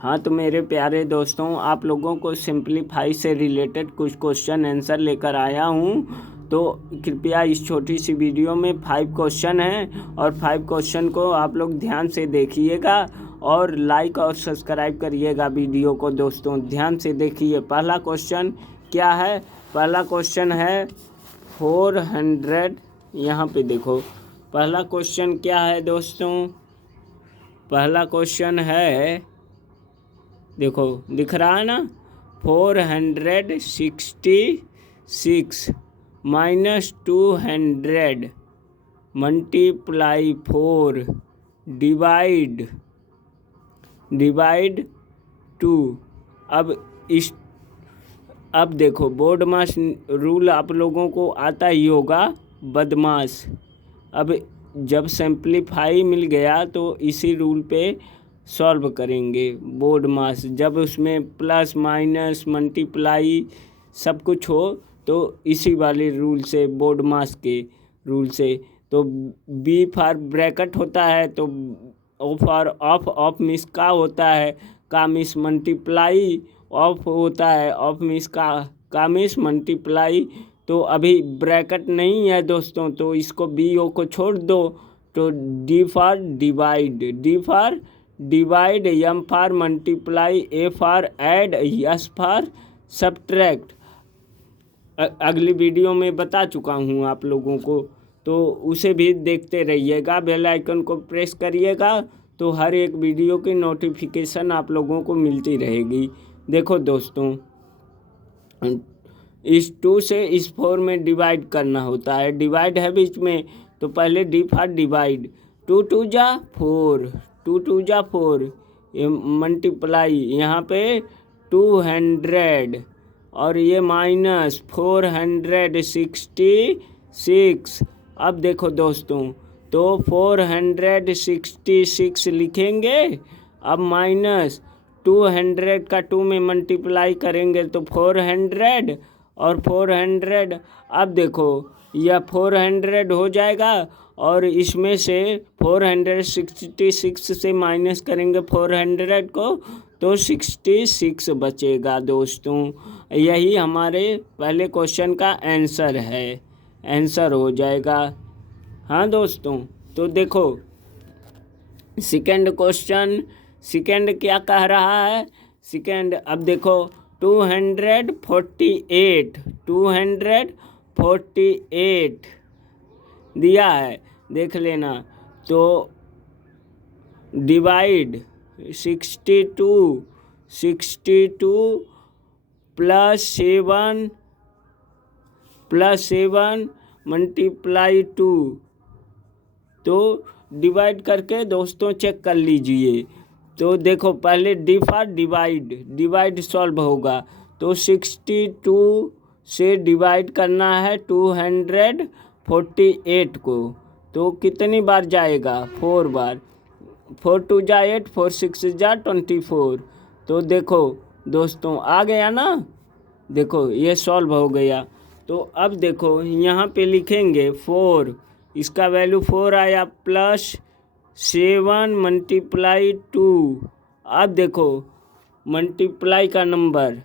हाँ तो मेरे प्यारे दोस्तों, आप लोगों को सिंपलीफाई से रिलेटेड कुछ क्वेश्चन आंसर लेकर आया हूँ। तो कृपया इस छोटी सी वीडियो में 5 क्वेश्चन हैं और 5 क्वेश्चन को आप लोग ध्यान से देखिएगा और लाइक और सब्सक्राइब करिएगा वीडियो को। दोस्तों ध्यान से देखिए, पहला क्वेश्चन क्या है। पहला क्वेश्चन है 400। यहाँ पे देखो पहला क्वेश्चन क्या है दोस्तों। पहला क्वेश्चन है, देखो दिख रहा है ना, 466 माइनस 200 मल्टीप्लाई 4 डिवाइड 2। अब देखो बोर्ड मास रूल आप लोगों को आता ही होगा, बदमाश। अब जब सिंपलीफाई मिल गया तो इसी रूल पे सॉल्व करेंगे बोर्ड मास। जब उसमें प्लस माइनस मल्टीप्लाई सब कुछ हो तो इसी वाले रूल से, बोर्ड मास के रूल से। तो बी फॉर ब्रैकेट होता है, तो ओ फॉर ऑफ मिस का होता है, का मिस मल्टीप्लाई ऑफ होता है, ऑफ मिस का मिस मल्टीप्लाई। तो अभी ब्रैकेट नहीं है दोस्तों, तो इसको बी ओ को छोड़ दो। तो D for divide, M for multiply, A for add, S for subtract. अगली वीडियो में बता चुका हूँ आप लोगों को, तो उसे भी देखते रहिएगा। बेल आइकन को प्रेस करिएगा तो हर एक वीडियो की नोटिफिकेशन आप लोगों को मिलती रहेगी। देखो दोस्तों, इस 2 से इस 4 में डिवाइड करना होता है, डिवाइड है बीच में, तो पहले डी फॉर डिवाइड, 2 2 जा 4, 2 2 जा 4, ये मल्टीप्लाई यहाँ पे 200 और ये माइनस 466। अब देखो दोस्तों, तो 466 लिखेंगे, अब माइनस 200 का 2 में मल्टीप्लाई करेंगे तो 400 और 400। अब देखो यह 400 हो जाएगा और इसमें से 466 से माइनस करेंगे 400 को तो 66 बचेगा दोस्तों। यही हमारे पहले क्वेश्चन का आंसर है, आंसर हो जाएगा। हाँ दोस्तों, तो देखो सेकंड क्वेश्चन, सेकंड क्या कह रहा है। सेकंड अब देखो 248 दिया है, देख लेना। तो डिवाइड 62 प्लस 7 मल्टीप्लाई 2। तो डिवाइड करके दोस्तों चेक कर लीजिए। तो देखो पहले डी फॉर डिवाइड सॉल्व होगा, तो 62 से डिवाइड करना है 248 को। तो कितनी बार जाएगा, 4 बार, 4 2 जा 8, 4 6 जा 24। तो देखो दोस्तों आ गया ना, देखो ये सॉल्व हो गया। तो अब देखो यहाँ पे लिखेंगे 4, इसका वैल्यू 4 आया, प्लस 7 मल्टीप्लाई 2। अब देखो मल्टीप्लाई का नंबर,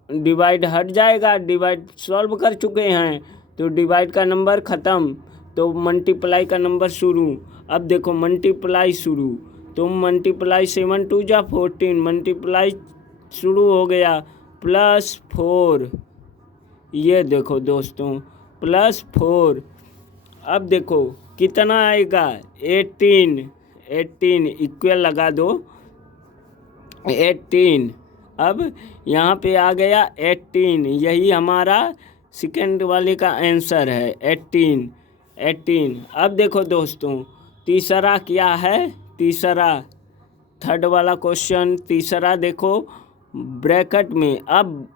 डिवाइड हट जाएगा, डिवाइड सॉल्व कर चुके हैं तो डिवाइड का नंबर ख़त्म, तो मल्टीप्लाई का नंबर शुरू। अब देखो मल्टीप्लाई शुरू, तो मल्टीप्लाई 7 2 जा 14, मल्टीप्लाई शुरू हो गया, प्लस 4। ये देखो दोस्तों प्लस 4। अब देखो कितना आएगा, 18 इक्वल लगा दो 18। अब यहाँ पे आ गया 18, यही हमारा सेकंड वाले का आंसर है 18। अब देखो दोस्तों तीसरा क्या है, तीसरा थर्ड वाला क्वेश्चन, तीसरा देखो ब्रैकेट में, अब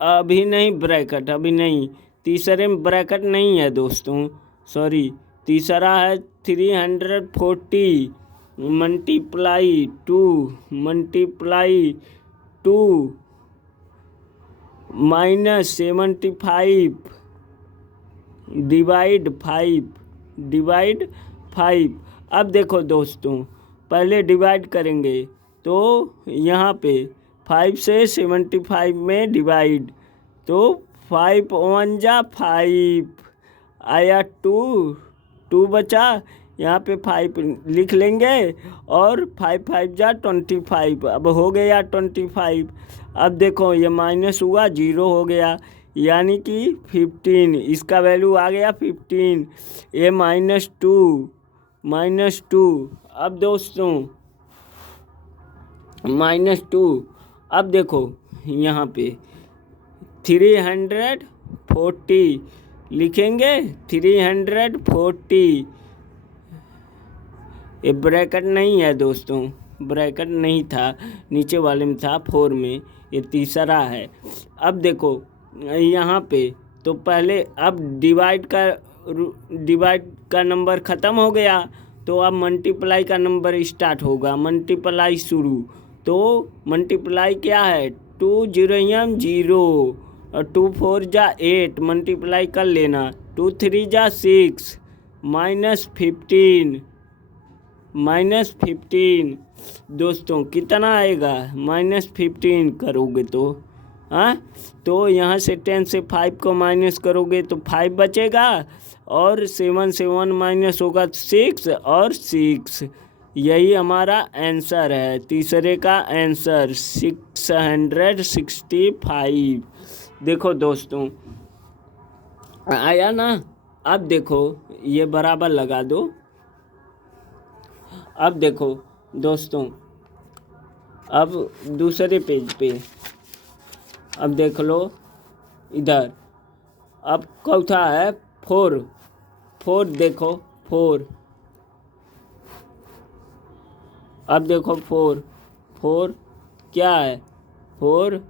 अभी नहीं, तीसरे में ब्रैकेट नहीं है दोस्तों, सॉरी। तीसरा है 340 मल्टीप्लाई 2 माइनस 75 डिवाइड 5। अब देखो दोस्तों पहले डिवाइड करेंगे तो यहाँ पे 5 से 75 में डिवाइड, तो 5 1 जा 5 आया 2 बचा, यहाँ पे 5 लिख लेंगे और 5 5 जा 25, अब हो गया 25। अब देखो ये माइनस हुआ 0 हो गया, यानी कि 15, इसका वैल्यू आ गया 15। ये -2। अब दोस्तों -2, अब देखो यहाँ पे 340 लिखेंगे, 340। ये ब्रैकेट नहीं है दोस्तों, ब्रैकेट नहीं था, नीचे वाले में था 4 में, ये तीसरा है। अब देखो यहाँ पे तो पहले अब डिवाइड का नंबर ख़त्म हो गया, तो अब मल्टीप्लाई का नंबर स्टार्ट होगा, मल्टीप्लाई शुरू। तो मल्टीप्लाई क्या है, 2 0 0 और 2 4 जा 8, मल्टीप्लाई कर लेना, 2 3 जा 6, -15 दोस्तों कितना आएगा, -15 करोगे तो हाँ, तो यहाँ से 10 से 5 को माइनस करोगे तो 5 बचेगा, और 7 से 1 माइनस होगा 6 और 6। यही हमारा आंसर है, तीसरे का आंसर 665। देखो दोस्तों आया ना। अब देखो ये बराबर लगा दो। अब देखो दोस्तों, अब दूसरे पेज पे अब देख लो इधर, अब चौथा है 4 देखो 4, अब देखो 4 क्या है, 4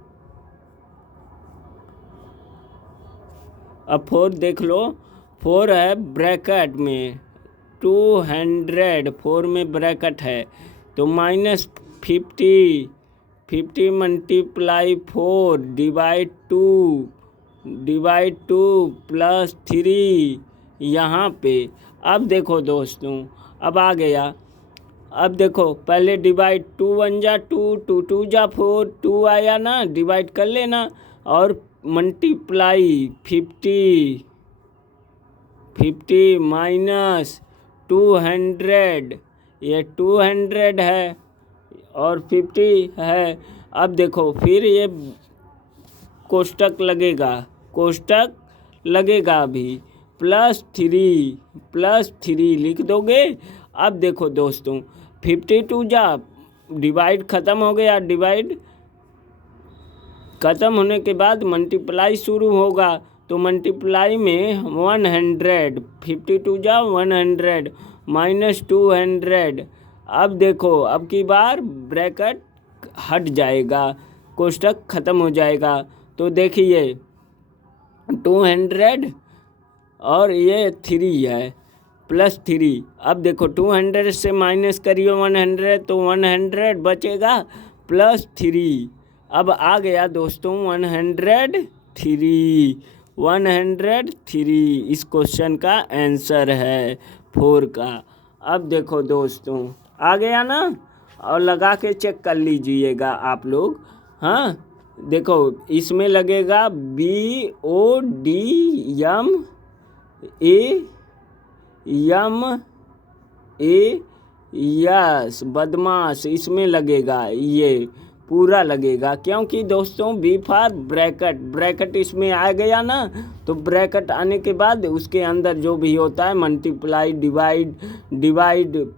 अब 4 देख लो, 4 है ब्रैकेट में 200, 4 में ब्रैकेट है, तो -50 × 4 डिवाइड 2 +3 यहाँ पे। अब देखो दोस्तों अब आ गया, अब देखो पहले डिवाइड 2 1 जा 2, 2 2 जा 4, 2 आया ना, डिवाइड कर लेना, और मल्टीप्लाई 50 -200, ये 200 है और 50 है। अब देखो फिर ये कोष्टक लगेगा अभी, +3 लिख दोगे। अब देखो दोस्तों 52 जा डिवाइड ख़त्म हो गया, डिवाइड ख़त्म होने के बाद मल्टीप्लाई शुरू होगा, तो मल्टीप्लाई में 100, 52 जा 100 -200। अब देखो अब की बार ब्रैकेट हट जाएगा, कोष्टक ख़त्म हो जाएगा, तो देखिए 200 और ये 3 है +3। अब देखो 200 से माइनस करिए 100, तो 100 बचेगा +3। अब आ गया दोस्तों 103 इस क्वेश्चन का आंसर है 4 का। अब देखो दोस्तों आ गया ना, और लगा के चेक कर लीजिएगा आप लोग। हाँ देखो इसमें लगेगा BODMAS बदमाश, इसमें लगेगा, ये पूरा लगेगा, क्योंकि दोस्तों बी फॉर ब्रैकेट इसमें आ गया ना, तो ब्रैकेट आने के बाद उसके अंदर जो भी होता है मल्टीप्लाई डिवाइड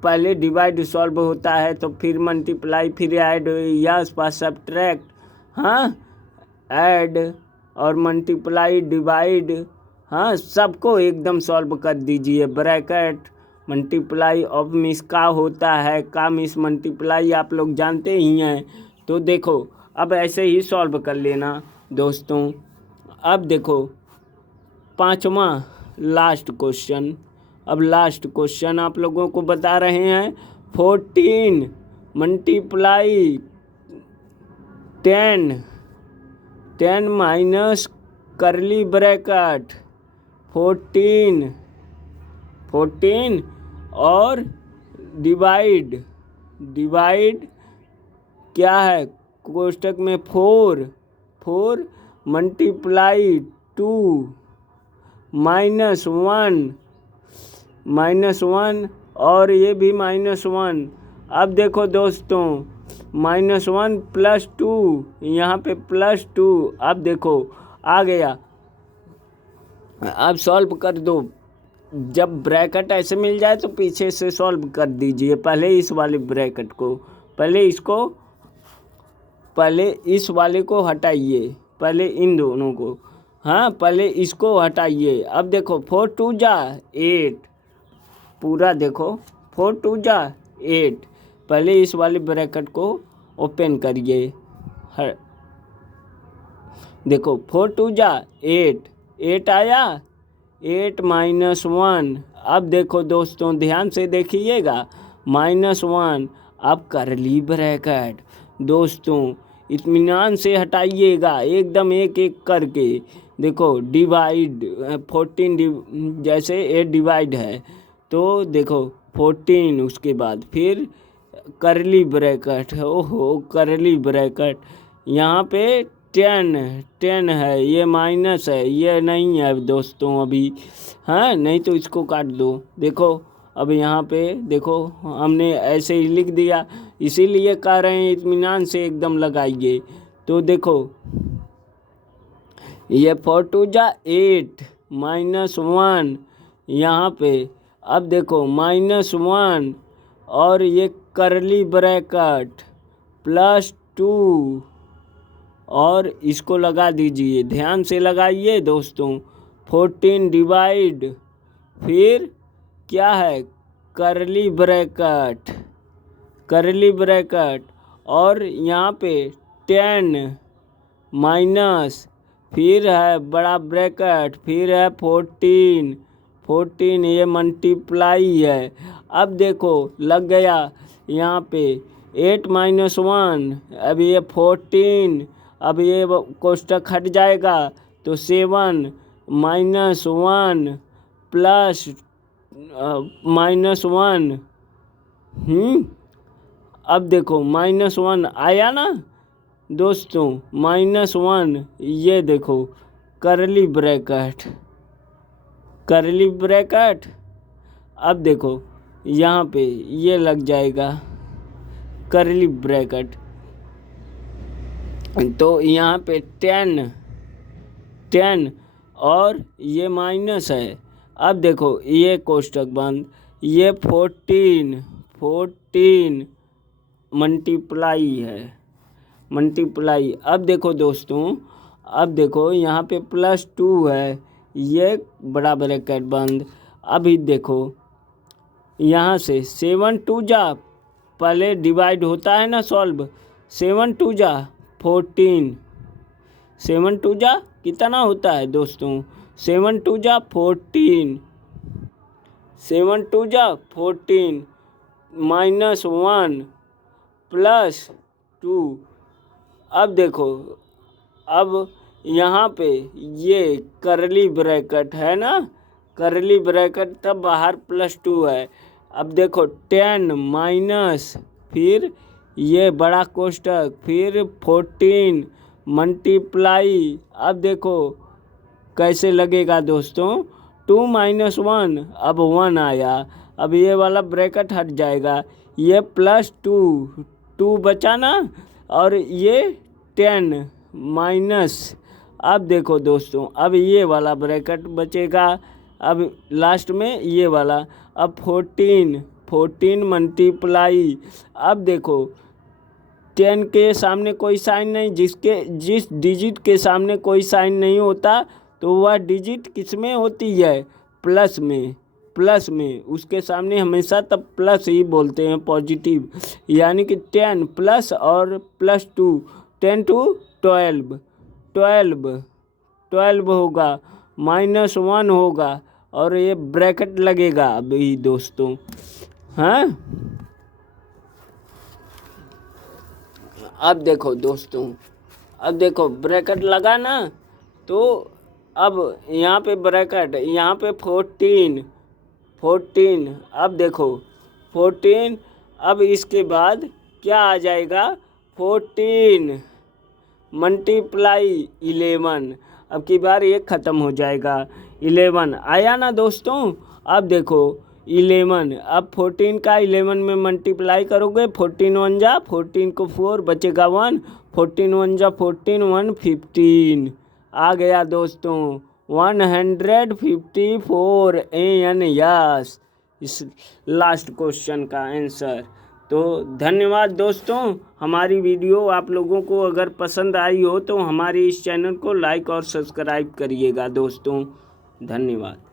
पहले डिवाइड सॉल्व होता है, तो फिर मल्टीप्लाई, फिर ऐड, यस पास सब्ट्रैक्ट, हाँ ऐड और मल्टीप्लाई डिवाइड, हाँ सबको एकदम सॉल्व कर दीजिए। ब्रैकेट मल्टीप्लाई ऑफ मिस का होता है, का मिस मल्टीप्लाई आप लोग जानते ही हैं। तो देखो अब ऐसे ही सॉल्व कर लेना दोस्तों। अब देखो 5वां लास्ट क्वेश्चन, अब लास्ट क्वेश्चन आप लोगों को बता रहे हैं। 14 मल्टीप्लाई 10 माइनस करली ब्रैकेट 14 और डिवाइड क्या है कोष्टक में 4 मल्टीप्लाई 2 -1 और ये भी -1। अब देखो दोस्तों -1 +2 यहाँ पे +2। अब देखो आ गया। अब सॉल्व कर दो। जब ब्रैकेट ऐसे मिल जाए तो पीछे से सॉल्व कर दीजिए। पहले इस वाले ब्रैकेट को, पहले इस वाले को हटाइए, पहले इन दोनों को, हाँ पहले इसको हटाइए। अब देखो 4 2 जा 8, पूरा देखो 4 2 जा 8। पहले इस वाले ब्रैकेट को ओपन करिए। देखो 4 2 जा 8 आया, 8 -1। अब देखो दोस्तों ध्यान से देखिएगा, -1। अब करली ब्रैकेट दोस्तों इत्मीनान से हटाइएगा, एकदम एक एक करके। देखो डिवाइड 14 जैसे 8 डिवाइड है तो देखो 14, उसके बाद फिर करली ब्रैकेट। ओहो करली ब्रैकेट, यहाँ पे 10 है, ये माइनस है, ये नहीं है दोस्तों अभी, हाँ नहीं तो इसको काट दो। देखो अब यहाँ पे देखो हमने ऐसे ही लिख दिया, इसीलिए कह रहे हैं इत्मीनान से एकदम लगाइए। तो देखो ये 4 2 जा 8 -1 यहाँ पे। अब देखो -1 और ये करली ब्रैकेट +2 और इसको लगा दीजिए, ध्यान से लगाइए दोस्तों। 14 डिवाइड फिर क्या है करली ब्रैकेट और यहाँ पे 10 माइनस फिर है बड़ा ब्रैकेट, फिर है 14 ये मल्टीप्लाई है। अब देखो लग गया यहाँ पे 8 -1, अब ये 14, अब ये कोष्टक हट जाएगा तो 7 -1 प्लस -1। अब देखो -1 आया ना दोस्तों, -1 ये देखो करली ब्रैकेट। अब देखो यहाँ पे ये लग जाएगा करली ब्रैकेट, तो यहाँ पे 10 और ये माइनस है। अब देखो ये कोष्टक बंद, ये 14 मल्टीप्लाई। अब देखो दोस्तों, अब देखो यहाँ पे +2 है, ये बड़ा ब्रैकेट बंद। अभी देखो यहाँ से 7 2 जा, पहले डिवाइड होता है ना सॉल्व, 7 2 जा 14, 7 2 जा कितना होता है दोस्तों, 7 2 जा 14, 7 2 जा 14 -1 +2। अब देखो अब यहाँ पे ये करली ब्रैकेट है ना, करली ब्रैकेट तब बाहर +2 है। अब देखो 10 माइनस फिर ये बड़ा कोष्टक, फिर 14 मल्टीप्लाई। अब देखो कैसे लगेगा दोस्तों, 2 -1, अब 1 आया, अब ये वाला ब्रैकेट हट जाएगा, ये +2 बचा ना, और ये 10 माइनस। अब देखो दोस्तों अब ये वाला ब्रैकेट बचेगा, अब लास्ट में ये वाला, अब 14 मल्टीप्लाई। अब देखो 10 के सामने कोई साइन नहीं, जिस डिजिट के सामने कोई साइन नहीं होता तो वह डिजिट किस में होती है, प्लस में, उसके सामने हमेशा तब प्लस ही बोलते हैं, पॉजिटिव। यानी कि 10 प्लस और +2, 10 to 12 होगा, -1 होगा और ये ब्रैकेट लगेगा अभी दोस्तों, हाँ। अब देखो दोस्तों, अब देखो ब्रैकेट लगा ना, तो अब यहाँ पे ब्रैकेट, यहाँ पे 14। अब देखो 14, अब इसके बाद क्या आ जाएगा 14 मल्टीप्लाई 11। अब की बार ये ख़त्म हो जाएगा। 11 आया ना दोस्तों। अब देखो 11, अब 14 का 11 में मल्टीप्लाई करोगे, 14 1 जा 14 को 4 बचेगा 1, 14 1 जा 14 1 15 आ गया दोस्तों 154 एन यस इस लास्ट क्वेश्चन का आंसर। तो धन्यवाद दोस्तों। हमारी वीडियो आप लोगों को अगर पसंद आई हो तो हमारे इस चैनल को लाइक और सब्सक्राइब करिएगा दोस्तों। धन्यवाद।